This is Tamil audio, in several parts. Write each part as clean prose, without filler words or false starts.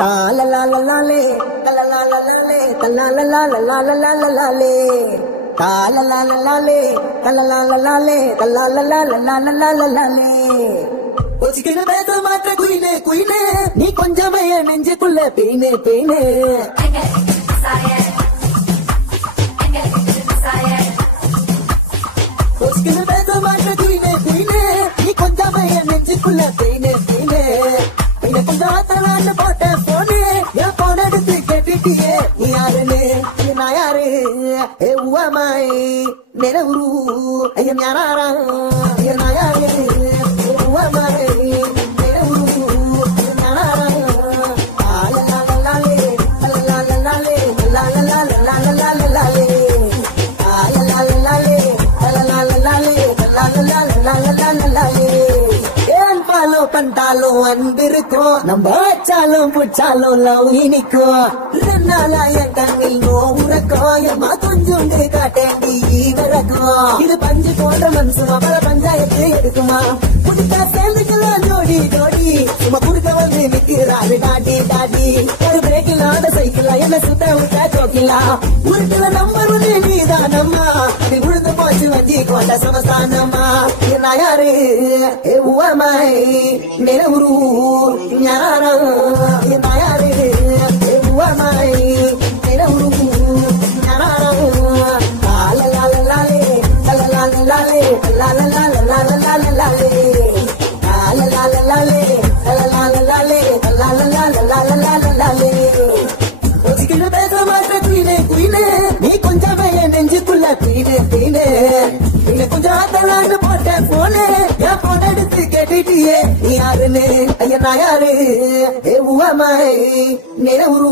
Ta la la la la le, ta la la la la le, ta la la la la la la la la la le. Ta la la la la le, ta la la la la le, ta la la la la la la la la la le. ஒச்சிக்கின பேச மாட்ட குயினே குயினே நீ கொஞ்சமே நெஞ்சுக்குள்ள பெயினே பெயினே. ஒச்சிக்கின பேச மாட்ட குயினே குயினே நீ கொஞ்சமே நெஞ்சுக்குள்ள பெயினே பெயினே. கொஞ்சம் ஆத்தலான்னு போட்ட போனே என் போன எடுத்து கேட்டுட்டியே நீ யாருன்னு நான் யாரு ஏ உவமாய் மேல உரு ஐயம் யாரா நான் யாரு உவமாய் மேல உரு யாரா. லாலே லாலே லாலே லாலே லாலே லாலே லாலே லாலே லாலே லாலே லாலே லாலே லாலே. பாலோ பண்டாலும் அன்பிருக்கும் நம்ம வச்சாலும் புச்சாலும் லவ் இனிக்கும். ரெண்டாலா என் கண்ணில் நோவுறக்கும் எம்மா கொஞ்சோண்டு காட்டேண்டி வரக்கும். இது பஞ்சு போன்ற மனசு அவர பஞ்சாயத்து எடுக்குமா புதுக்கா சேர்ந்துக்கலாம் ஜோடி ஜோடி. சும்மா குடுக்க வந்து நிக்கிறாரு டாடி டாடி. ஒரு பிரேக் இல்லாத சைக்கிளா என்ன சுத்த விட்டா ஜோக்கிலா. உருட்டுல நம்பர் ஒண்ணு நீதானம்மா அது உழுந்து போச்சு வஞ்சி கொண்ட சமஸ்தானம்மா. நான் யாரு ஏ உவமாய் மேல உரு யாரா நான் யாரு ஏ உவமாய் மேல உரு யாரா. லாலே லாலே லாலே லாலே லாலே லாலே லாலே லாலே லாலே லாலே லாலே லாலே லாலே லாலே லாலே லாலே லாலே. ஒச்சிக்கின பேச மாட்ட குயினே குயினே நீ கொஞ்சமே நெஞ்சுக்குள்ள பீனே பீனே. கொஞ்சம் ஆத்தலான்னு போட்ட போனே என் போன எடுத்து கேட்டுட்டியே நீ யாருன்னு ஐயா நான் யாரு ஏ உவமாய் மேல உரு.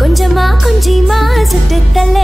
கொஞ்சமா கொஞ்சமா சுட்டு தலை